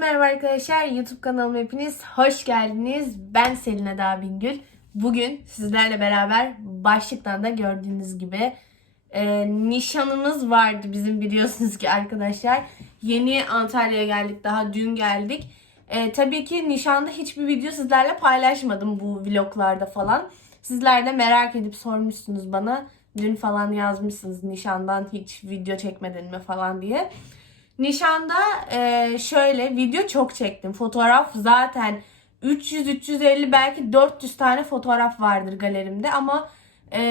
merhaba arkadaşlar. YouTube kanalıma hepiniz hoş geldiniz. Ben Selin Eda Bingül. Bugün sizlerle beraber başlıktan da gördüğünüz gibi e, nişanımız vardı bizim biliyorsunuz ki arkadaşlar. Yeni Antalya'ya geldik. Daha dün geldik. E, tabii ki nişanda hiçbir video sizlerle paylaşmadım bu vloglarda falan. Sizler de merak edip sormuşsunuz bana. Dün falan yazmışsınız nişandan hiç video çekmedin mi falan diye. Nişanda e, şöyle video çok çektim. Fotoğraf zaten 300 350 belki 400 tane fotoğraf vardır galerimde ama e,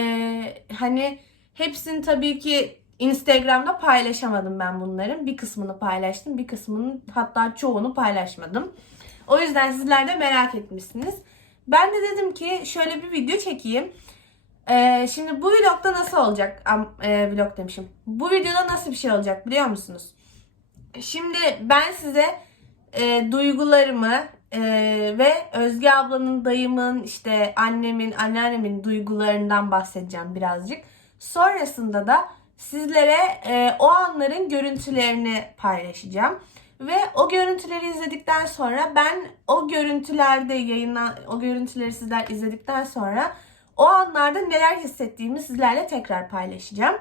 hani hepsini tabii ki Instagram'da paylaşamadım ben bunların. Bir kısmını paylaştım, bir kısmının hatta çoğunu paylaşmadım. O yüzden sizler de merak etmişsiniz. Ben de dedim ki şöyle bir video çekeyim. Ee, şimdi bu vlogda nasıl olacak? Am, e, vlog demişim. Bu videoda nasıl bir şey olacak biliyor musunuz? Şimdi ben size e, duygularımı e, ve Özge ablanın, dayımın, işte annemin, anneannemin duygularından bahsedeceğim birazcık. Sonrasında da sizlere e, o anların görüntülerini paylaşacağım. Ve o görüntüleri izledikten sonra ben o görüntülerde yayınlan o görüntüleri sizler izledikten sonra o anlarda neler hissettiğimi sizlerle tekrar paylaşacağım.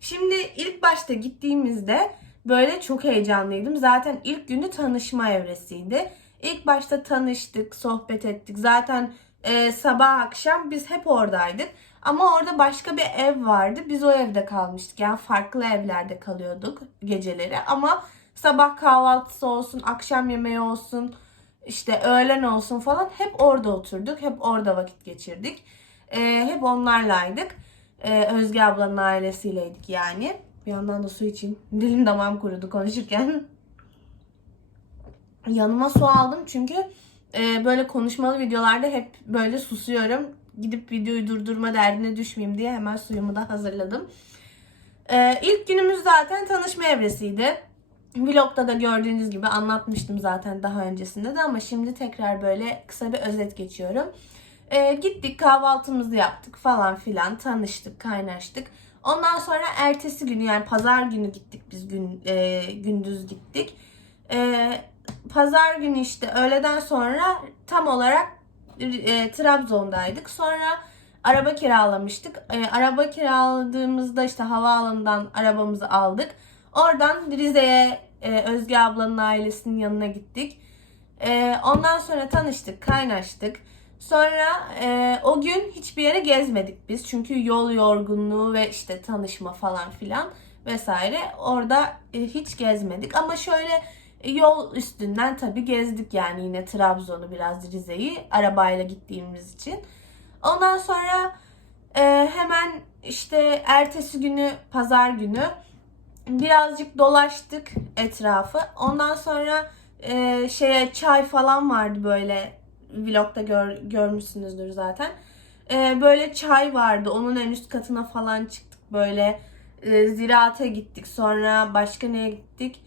Şimdi ilk başta gittiğimizde böyle çok heyecanlıydım. Zaten ilk günü tanışma evresiydi. İlk başta tanıştık, sohbet ettik. Zaten e, sabah akşam biz hep oradaydık. Ama orada başka bir ev vardı. Biz o evde kalmıştık. Yani farklı evlerde kalıyorduk geceleri. Ama sabah kahvaltısı olsun, akşam yemeği olsun, işte öğlen olsun falan hep orada oturduk. Hep orada vakit geçirdik. E, hep onlarlaydık. E, Özge ablanın ailesiyleydik yani. Bir yandan da su içeyim. Dilim damağım kurudu konuşurken. Yanıma su aldım çünkü e, böyle konuşmalı videolarda hep böyle susuyorum. Gidip videoyu durdurma derdine düşmeyeyim diye hemen suyumu da hazırladım. E, ilk günümüz zaten tanışma evresiydi. Vlogda da gördüğünüz gibi anlatmıştım zaten daha öncesinde de ama şimdi tekrar böyle kısa bir özet geçiyorum. E, gittik kahvaltımızı yaptık falan filan tanıştık kaynaştık. Ondan sonra ertesi günü yani pazar günü gittik biz gün e, gündüz gittik. E, pazar günü işte öğleden sonra tam olarak e, Trabzon'daydık. Sonra araba kiralamıştık. E, araba kiraladığımızda işte havaalanından arabamızı aldık. Oradan Rize'ye e, Özge ablanın ailesinin yanına gittik. E, ondan sonra tanıştık, kaynaştık. Sonra e, o gün hiçbir yere gezmedik biz. Çünkü yol yorgunluğu ve işte tanışma falan filan vesaire. Orada e, hiç gezmedik. Ama şöyle e, yol üstünden tabii gezdik yani yine Trabzon'u biraz Rize'yi arabayla gittiğimiz için. Ondan sonra e, hemen işte ertesi günü pazar günü birazcık dolaştık etrafı. Ondan sonra e, şeye çay falan vardı böyle vlogda gör, görmüşsünüzdür zaten. Ee, böyle çay vardı. Onun en üst katına falan çıktık. Böyle e, ziraate gittik. Sonra başka neye gittik?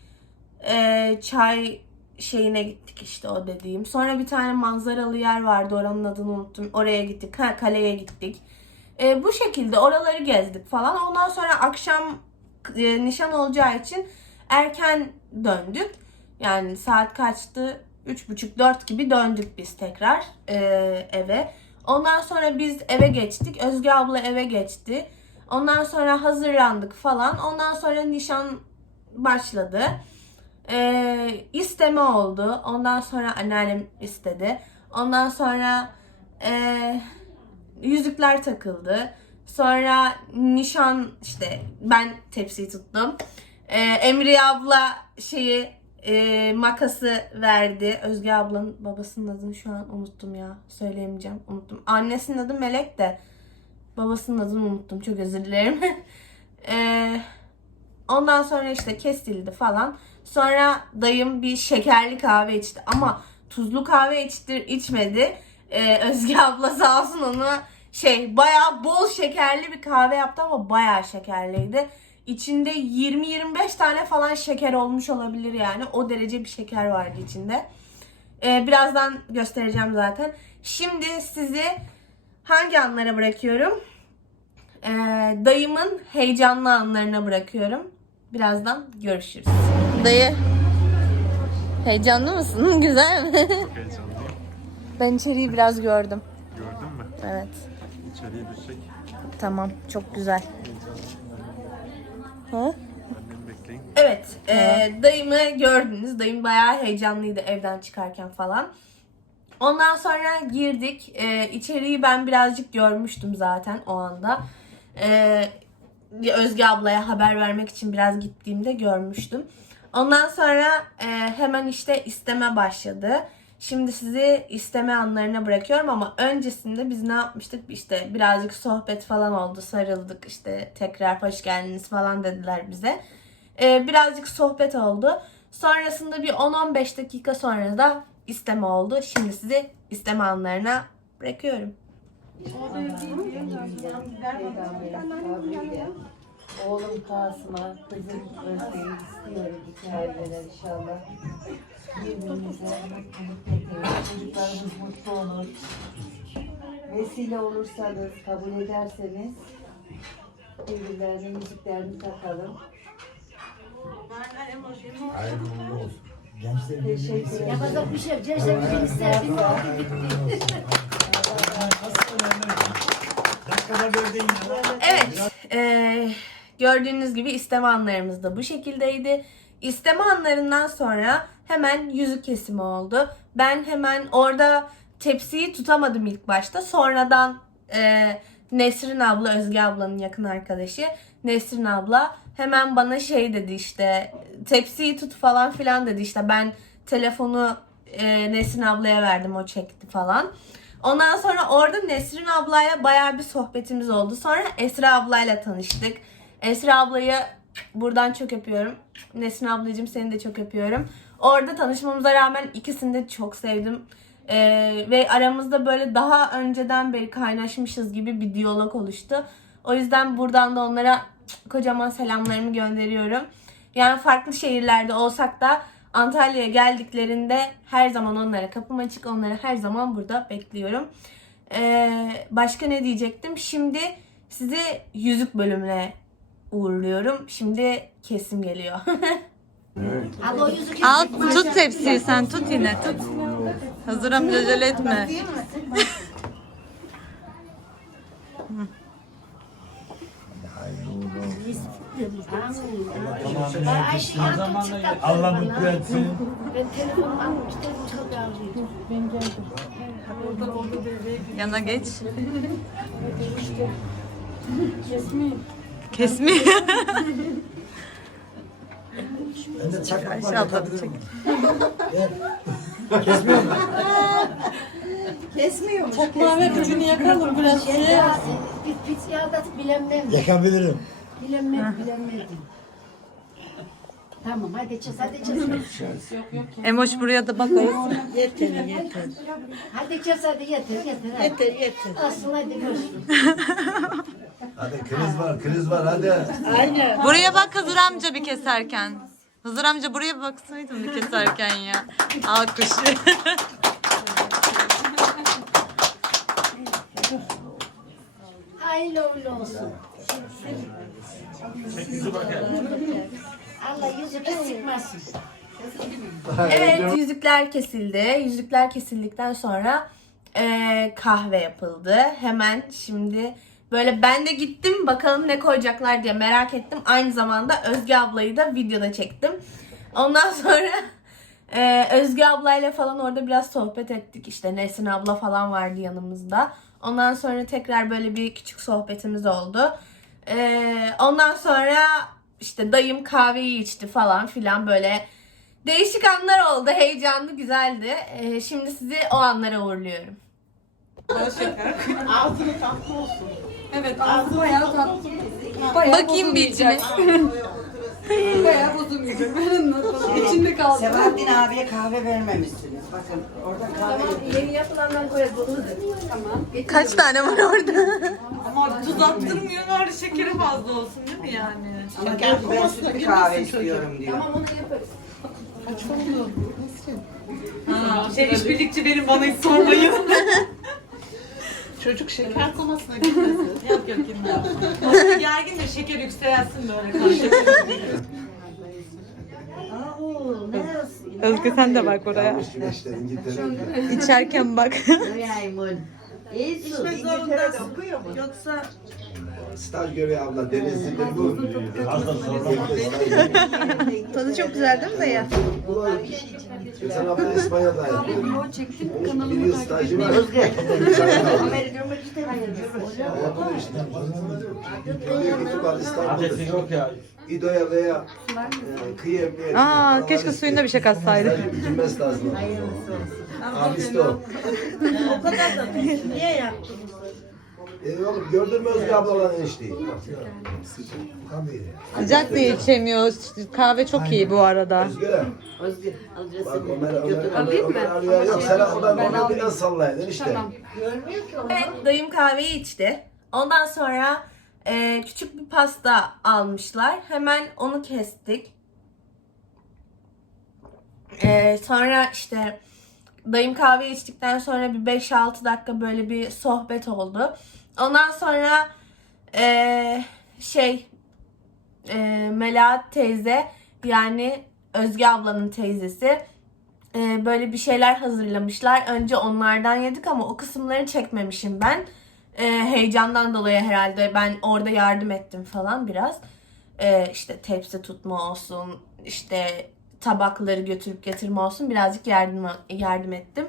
Ee, çay şeyine gittik işte o dediğim. Sonra bir tane manzaralı yer vardı. Oranın adını unuttum. Oraya gittik. Ha kaleye gittik. Ee, bu şekilde oraları gezdik falan. Ondan sonra akşam e, nişan olacağı için erken döndük. Yani saat kaçtı? 3.30-4 gibi döndük biz tekrar e, eve. Ondan sonra biz eve geçtik. Özge abla eve geçti. Ondan sonra hazırlandık falan. Ondan sonra nişan başladı. E, isteme oldu. Ondan sonra anneannem istedi. Ondan sonra e, yüzükler takıldı. Sonra nişan işte ben tepsiyi tuttum. E, Emriye abla şeyi e, makası verdi. Özge ablanın babasının adını şu an unuttum ya. Söyleyemeyeceğim. Unuttum. Annesinin adı Melek de babasının adını unuttum. Çok özür dilerim. e, ondan sonra işte kesildi falan. Sonra dayım bir şekerli kahve içti. Ama tuzlu kahve içtir, içmedi. E, Özge abla sağ olsun onu şey bayağı bol şekerli bir kahve yaptı ama bayağı şekerliydi. İçinde 20-25 tane falan şeker olmuş olabilir yani. O derece bir şeker vardı içinde. Ee, birazdan göstereceğim zaten. Şimdi sizi hangi anlara bırakıyorum? Ee, dayımın heyecanlı anlarına bırakıyorum. Birazdan görüşürüz. Dayı Heyecanlı mısın? Güzel mi? Çok heyecanlıyım. ben içeriği biraz gördüm. Gördün mü? Evet. İçeriye bir çek. Tamam. Çok güzel. Ha? Bekleyin. Evet, e, dayımı gördünüz. Dayım bayağı heyecanlıydı evden çıkarken falan. Ondan sonra girdik. E, içeriği ben birazcık görmüştüm zaten o anda. E, Özge ablaya haber vermek için biraz gittiğimde görmüştüm. Ondan sonra e, hemen işte isteme başladı. Şimdi sizi isteme anlarına bırakıyorum ama öncesinde biz ne yapmıştık? İşte birazcık sohbet falan oldu, sarıldık işte tekrar hoş geldiniz falan dediler bize. Ee, birazcık sohbet oldu. Sonrasında bir 10-15 dakika sonra da isteme oldu. Şimdi sizi isteme anlarına bırakıyorum. Oğlum Kasım'a, kızım Özlem'i istiyorum iki aileler inşallah. Birbirimize getiririz. Çocuklarımız mutlu olur. Vesile olursanız, kabul ederseniz birbirlerine müziklerini takalım. Hayırlı uğurlu olsun. Gençler Teşekkür ederim. Yapacak bir şey yok. Gençler bir istediğini aldı gitti. Dakikada verdin ya. Evet, eee, gördüğünüz gibi isteme anlarımız da bu şekildeydi. İsteme anlarından sonra hemen yüzük kesimi oldu. Ben hemen orada tepsiyi tutamadım ilk başta. Sonradan eee, Nesrin abla, Özge ablanın yakın arkadaşı Nesrin abla hemen bana şey dedi işte tepsiyi tut falan filan dedi işte ben telefonu eee, Nesrin ablaya verdim o çekti falan. Ondan sonra orada Nesrin ablayla bayağı bir sohbetimiz oldu. Sonra Esra ablayla tanıştık. Esra ablayı buradan çok öpüyorum. Nesrin ablacığım seni de çok öpüyorum. Orada tanışmamıza rağmen ikisini de çok sevdim. Ee, ve aramızda böyle daha önceden beri kaynaşmışız gibi bir diyalog oluştu. O yüzden buradan da onlara kocaman selamlarımı gönderiyorum. Yani farklı şehirlerde olsak da Antalya'ya geldiklerinde her zaman onlara kapım açık. Onları her zaman burada bekliyorum. Ee, başka ne diyecektim? Şimdi sizi yüzük bölümüne uğurluyorum. Şimdi kesim geliyor. Abi o yüzük Al tut tepsiyi sen tut yine tut. Hazıram acele etme. Ayşe çıktı. Allah mutlu etsin. Ben telefonumu. Yana geç. Kesmi. Ben de çakmak var. Ayşe abla yakabilir çek. miyim? Gel. Kesmiyor mu? Şey ya, Bit bit ya da bilemem. Yakabilirim. Bilemem bilemem. Tamam hadi çiz hadi çiz. Emoş buraya da bakayım. Hadi çiz hadi yeter yeter. Yeter yeter. Asıl hadi görsün. Hadi kriz var, kriz var hadi. Buraya bak Hızır amca bir keserken. Hızır amca buraya baksaydın bir keserken ya. Alkış. Hayırlı uğurlu olsun. Allah yüzünü sıkmasın. evet yüzükler kesildi. Yüzükler kesildikten sonra eee, kahve yapıldı. Hemen şimdi böyle ben de gittim bakalım ne koyacaklar diye merak ettim. Aynı zamanda Özge ablayı da videoda çektim. Ondan sonra eee, Özge ablayla falan orada biraz sohbet ettik. İşte Nesin abla falan vardı yanımızda. Ondan sonra tekrar böyle bir küçük sohbetimiz oldu. Eee, ondan sonra işte dayım kahveyi içti falan filan böyle Değişik anlar oldu. Heyecanlı, güzeldi. Ee, şimdi sizi o anlara uğurluyorum. Bakayım bir içine. Sebahattin abiye kahve vermemişsiniz. Bakın orada kahve yok. Yeni yapılandan koyalım. Kaç tane var orada? Ama tuz attırmıyorlar şekeri fazla olsun değil mi yani? Ama diyor ki ben sütlü kahve istiyorum diyor. Ha, şey işbirlikçi benim bana hiç sormayın. Çocuk şeker komasına gitmesin. yok yok. O da gergin de şeker yükselsin böyle olsun? Özgür sen de bak oraya. İngiltere'de. İçerken bak. İyisin. İngiltere'de okuyor mu? Yoksa Staj görüyor abla Denizli'de bu. Tadı çok güzel değil mi dayı? Geçen hafta İspanya'da yapıyor. Bir yıl stajı var. Yapıyor işte. Diyor ki Tubal İstanbul'da. İdo'ya veya e, kıyı emniyetine. Aa keşke suyunda bir şey katsaydık. Stajı bitirmesi lazım. Abisi o. o kadar da niye yaptınız? E oğlum gördün mü Özgür ablaların enişteyi? Tabii. Sıcak diye içemiyor. Kahve çok iyi bu arada. Özgür. Özgür alacağız Bak seni. Ömer, Ömer, Ömer, Ömer arıyor. Yok sen oradan enişte. Evet dayım kahveyi içti. Ondan sonra e, küçük bir pasta almışlar. Hemen onu kestik. E, sonra işte dayım kahve içtikten sonra bir 5-6 dakika böyle bir sohbet oldu. Ondan sonra e, şey e, Melahat teyze yani Özge ablanın teyzesi e, böyle bir şeyler hazırlamışlar. Önce onlardan yedik ama o kısımları çekmemişim ben. E, heyecandan dolayı herhalde ben orada yardım ettim falan biraz. E, işte tepsi tutma olsun, işte tabakları götürüp getirme olsun birazcık yardım yardım ettim.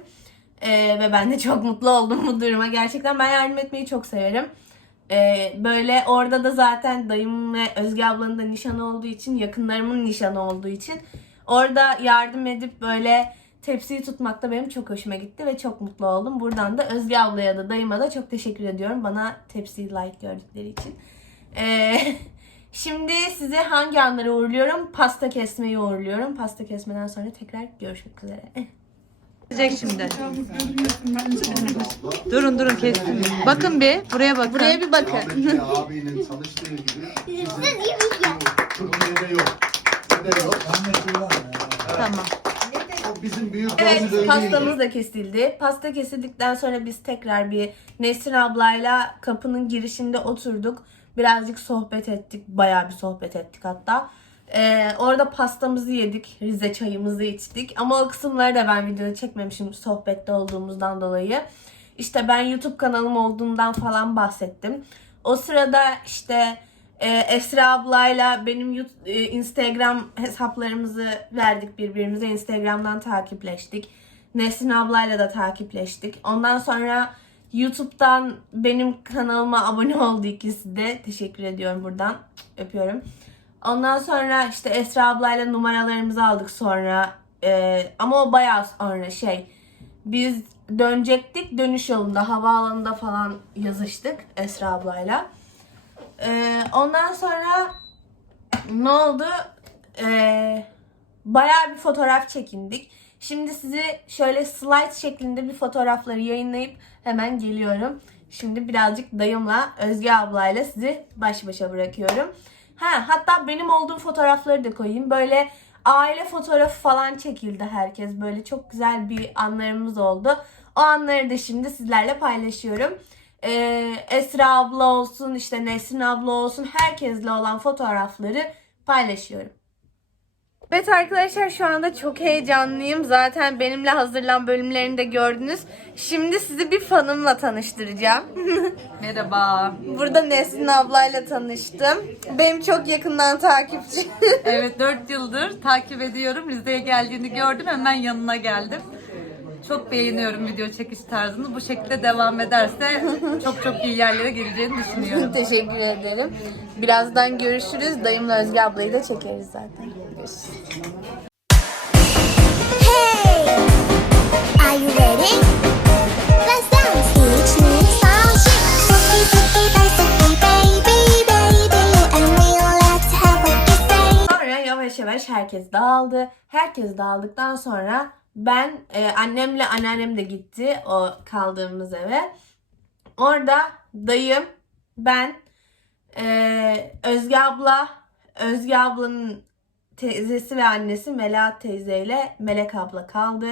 E, ve ben de çok mutlu oldum bu duruma. Gerçekten ben yardım etmeyi çok severim. E, böyle orada da zaten dayım ve Özge ablanın da nişanı olduğu için, yakınlarımın nişanı olduğu için orada yardım edip böyle tepsiyi tutmak da benim çok hoşuma gitti ve çok mutlu oldum. Buradan da Özge ablaya da dayıma da çok teşekkür ediyorum bana tepsiyi layık gördükleri için. Ee, şimdi size hangi anları uğurluyorum? Pasta kesmeyi uğurluyorum. Pasta kesmeden sonra tekrar görüşmek üzere. Gelecek şimdi. Durun durun kestim. Bakın bir buraya bakın. Buraya bir bakın. Rahmetli abinin çalıştığı gibi bizim Türkiye'de yok. Ne yok. Tamam. O bizim büyük Evet pastamız da kesildi. Pasta kesildikten sonra biz tekrar bir Nesrin ablayla kapının girişinde oturduk. Birazcık sohbet ettik. Bayağı bir sohbet ettik hatta. Ee, orada pastamızı yedik. Rize çayımızı içtik. Ama o kısımları da ben videoda çekmemişim sohbette olduğumuzdan dolayı. İşte ben YouTube kanalım olduğundan falan bahsettim. O sırada işte e, Esra ablayla benim Yut- e, Instagram hesaplarımızı verdik birbirimize. Instagram'dan takipleştik. Nesrin ablayla da takipleştik. Ondan sonra YouTube'dan benim kanalıma abone oldu ikisi de. Teşekkür ediyorum buradan. Öpüyorum. Ondan sonra işte Esra ablayla numaralarımızı aldık sonra. E, ama o bayağı sonra şey. Biz dönecektik dönüş yolunda havaalanında falan yazıştık Esra ablayla. Ee, ondan sonra ne oldu? Ee, bayağı bir fotoğraf çekindik. Şimdi sizi şöyle slide şeklinde bir fotoğrafları yayınlayıp hemen geliyorum. Şimdi birazcık dayımla Özge ablayla sizi baş başa bırakıyorum. Ha, hatta benim olduğum fotoğrafları da koyayım. Böyle aile fotoğrafı falan çekildi herkes. Böyle çok güzel bir anlarımız oldu. O anları da şimdi sizlerle paylaşıyorum. Ee, Esra abla olsun, işte Nesrin abla olsun herkesle olan fotoğrafları paylaşıyorum. Evet arkadaşlar şu anda çok heyecanlıyım. Zaten benimle hazırlan bölümlerini de gördünüz. Şimdi sizi bir fanımla tanıştıracağım. Merhaba. Burada Nesrin ablayla tanıştım. Benim çok yakından takipçi. Evet 4 yıldır takip ediyorum. Rize'ye geldiğini gördüm. Hemen yanına geldim. Çok beğeniyorum video çekiş tarzını. Bu şekilde devam ederse çok çok iyi yerlere geleceğini düşünüyorum. Teşekkür ederim. Birazdan görüşürüz. Dayımla Özge ablayı da çekeriz zaten. Görüşürüz. Hey, are you ready? Let's dance. Each new style chic. Suki suki daisuki baby baby, and me let's have what you say. Sonra yavaş yavaş herkes dağıldı. Herkes dağıldıktan sonra ben e, annemle anneannem de gitti o kaldığımız eve. Orada dayım, ben, e, Özge abla, Özge ablanın teyzesi ve annesi Melahat teyzeyle Melek abla kaldı.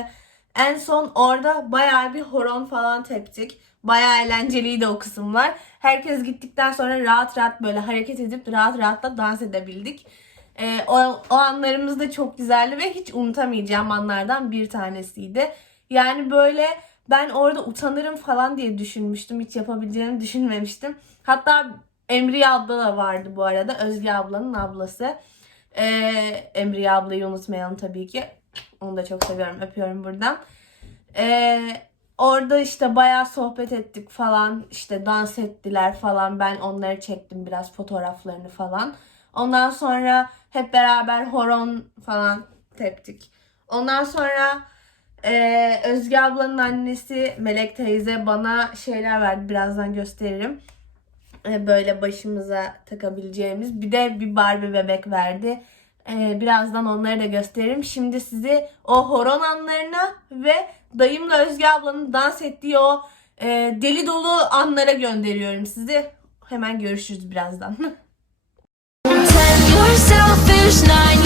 En son orada bayağı bir horon falan teptik. Bayağı eğlenceliydi o kısımlar. Herkes gittikten sonra rahat rahat böyle hareket edip rahat rahat da dans edebildik. E, o, o anlarımız da çok güzeldi ve hiç unutamayacağım anlardan bir tanesiydi. Yani böyle ben orada utanırım falan diye düşünmüştüm. Hiç yapabileceğimi düşünmemiştim. Hatta Emriye abla da vardı bu arada. Özge ablanın ablası. Ee, Emriye ablayı unutmayalım tabii ki. Onu da çok seviyorum. Öpüyorum buradan. Ee, orada işte bayağı sohbet ettik falan. İşte dans ettiler falan. Ben onları çektim biraz fotoğraflarını falan. Ondan sonra hep beraber horon falan teptik. Ondan sonra ee, Özge ablanın annesi Melek teyze bana şeyler verdi. Birazdan gösteririm. Ee, böyle başımıza takabileceğimiz. Bir de bir Barbie bebek verdi. Ee, birazdan onları da gösteririm. Şimdi sizi o horon anlarına ve dayımla Özge ablanın dans ettiği o e, deli dolu anlara gönderiyorum sizi. Hemen görüşürüz birazdan. лиш на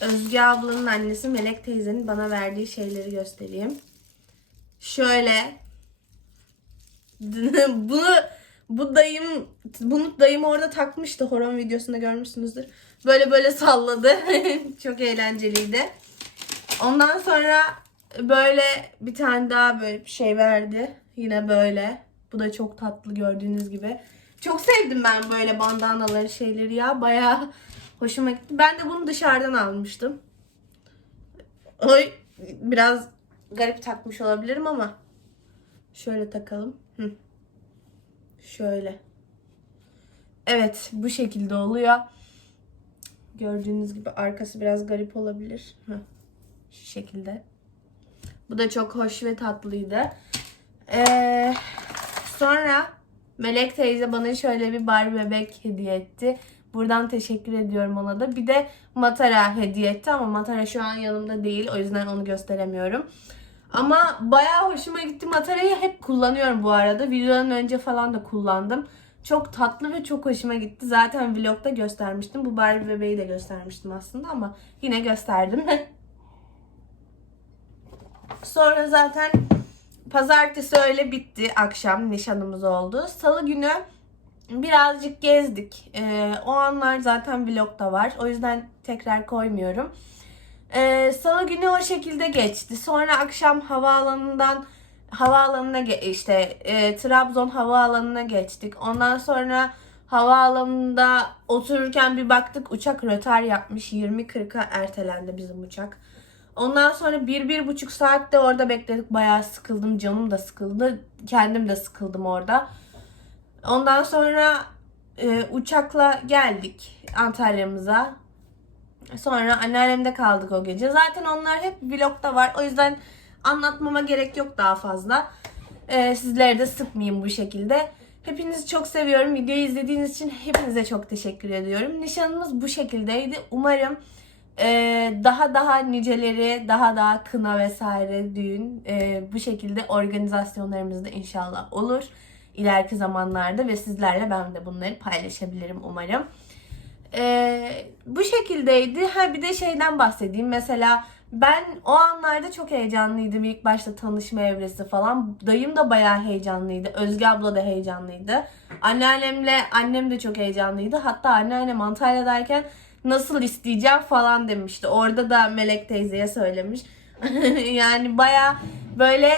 Özge ablanın annesi Melek teyzenin bana verdiği şeyleri göstereyim. Şöyle. bunu bu dayım bunu dayım orada takmıştı. Horon videosunda görmüşsünüzdür. Böyle böyle salladı. Çok eğlenceliydi. Ondan sonra böyle bir tane daha böyle bir şey verdi. Yine böyle. Bu da çok tatlı gördüğünüz gibi. Çok sevdim ben böyle bandanaları şeyleri ya. Bayağı hoşuma gitti. Ben de bunu dışarıdan almıştım. Oy biraz garip takmış olabilirim ama şöyle takalım. Hı. Şöyle. Evet bu şekilde oluyor. Gördüğünüz gibi arkası biraz garip olabilir. Hı. Şu şekilde. Bu da çok hoş ve tatlıydı. Ee, sonra Melek teyze bana şöyle bir Barbie bebek hediye etti. Buradan teşekkür ediyorum ona da. Bir de Matara hediye etti ama Matara şu an yanımda değil. O yüzden onu gösteremiyorum. Ama bayağı hoşuma gitti. Matara'yı hep kullanıyorum bu arada. Videodan önce falan da kullandım. Çok tatlı ve çok hoşuma gitti. Zaten vlogda göstermiştim. Bu Barbie bebeği de göstermiştim aslında ama yine gösterdim. Sonra zaten pazartesi öyle bitti. Akşam nişanımız oldu. Salı günü birazcık gezdik. Ee, o anlar zaten vlogda var. O yüzden tekrar koymuyorum. Ee, Salı günü o şekilde geçti. Sonra akşam havaalanından havaalanına işte e, Trabzon havaalanına geçtik. Ondan sonra havaalanında otururken bir baktık uçak rötar yapmış. 20.40'a ertelendi bizim uçak. Ondan sonra bir, bir buçuk saatte orada bekledik. Bayağı sıkıldım. Canım da sıkıldı. Kendim de sıkıldım orada. Ondan sonra e, uçakla geldik Antalya'mıza. Sonra anneannemde kaldık o gece. Zaten onlar hep vlogda var. O yüzden anlatmama gerek yok daha fazla. E, sizleri de sıkmayayım bu şekilde. Hepinizi çok seviyorum. Videoyu izlediğiniz için hepinize çok teşekkür ediyorum. Nişanımız bu şekildeydi. Umarım ee, daha daha niceleri, daha daha kına vesaire düğün e, bu şekilde organizasyonlarımız da inşallah olur ileriki zamanlarda ve sizlerle ben de bunları paylaşabilirim umarım. Ee, bu şekildeydi. Ha bir de şeyden bahsedeyim. Mesela ben o anlarda çok heyecanlıydım. İlk başta tanışma evresi falan. Dayım da bayağı heyecanlıydı. Özge abla da heyecanlıydı. Anneannemle annem de çok heyecanlıydı. Hatta anneannem Antalya'dayken nasıl isteyeceğim falan demişti. Orada da Melek teyzeye söylemiş. yani baya böyle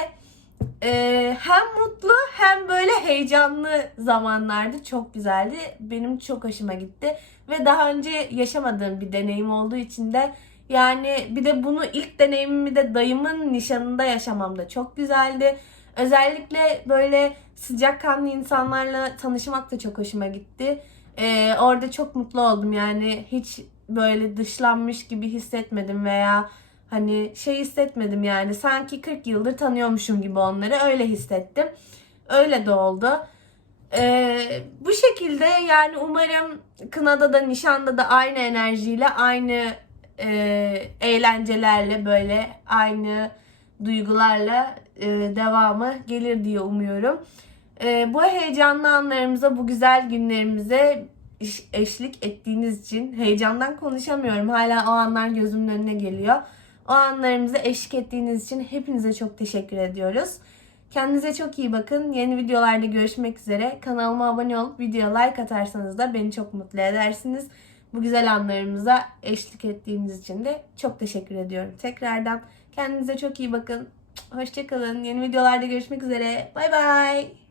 e, hem mutlu hem böyle heyecanlı zamanlardı. Çok güzeldi. Benim çok hoşuma gitti. Ve daha önce yaşamadığım bir deneyim olduğu için de yani bir de bunu ilk deneyimimi de dayımın nişanında yaşamam da çok güzeldi. Özellikle böyle sıcakkanlı insanlarla tanışmak da çok hoşuma gitti. Ee, orada çok mutlu oldum yani hiç böyle dışlanmış gibi hissetmedim veya Hani şey hissetmedim yani sanki 40 yıldır tanıyormuşum gibi onları öyle hissettim. Öyle de oldu. Ee, bu şekilde yani umarım kınada da nişanda da aynı enerjiyle aynı e, eğlencelerle böyle aynı duygularla e, devamı gelir diye umuyorum. E, bu heyecanlı anlarımıza, bu güzel günlerimize eş- eşlik ettiğiniz için heyecandan konuşamıyorum. Hala o anlar gözümün önüne geliyor. O anlarımıza eşlik ettiğiniz için hepinize çok teşekkür ediyoruz. Kendinize çok iyi bakın. Yeni videolarda görüşmek üzere. Kanalıma abone olup videoya like atarsanız da beni çok mutlu edersiniz. Bu güzel anlarımıza eşlik ettiğiniz için de çok teşekkür ediyorum. Tekrardan kendinize çok iyi bakın. Hoşçakalın. Yeni videolarda görüşmek üzere. Bay bay.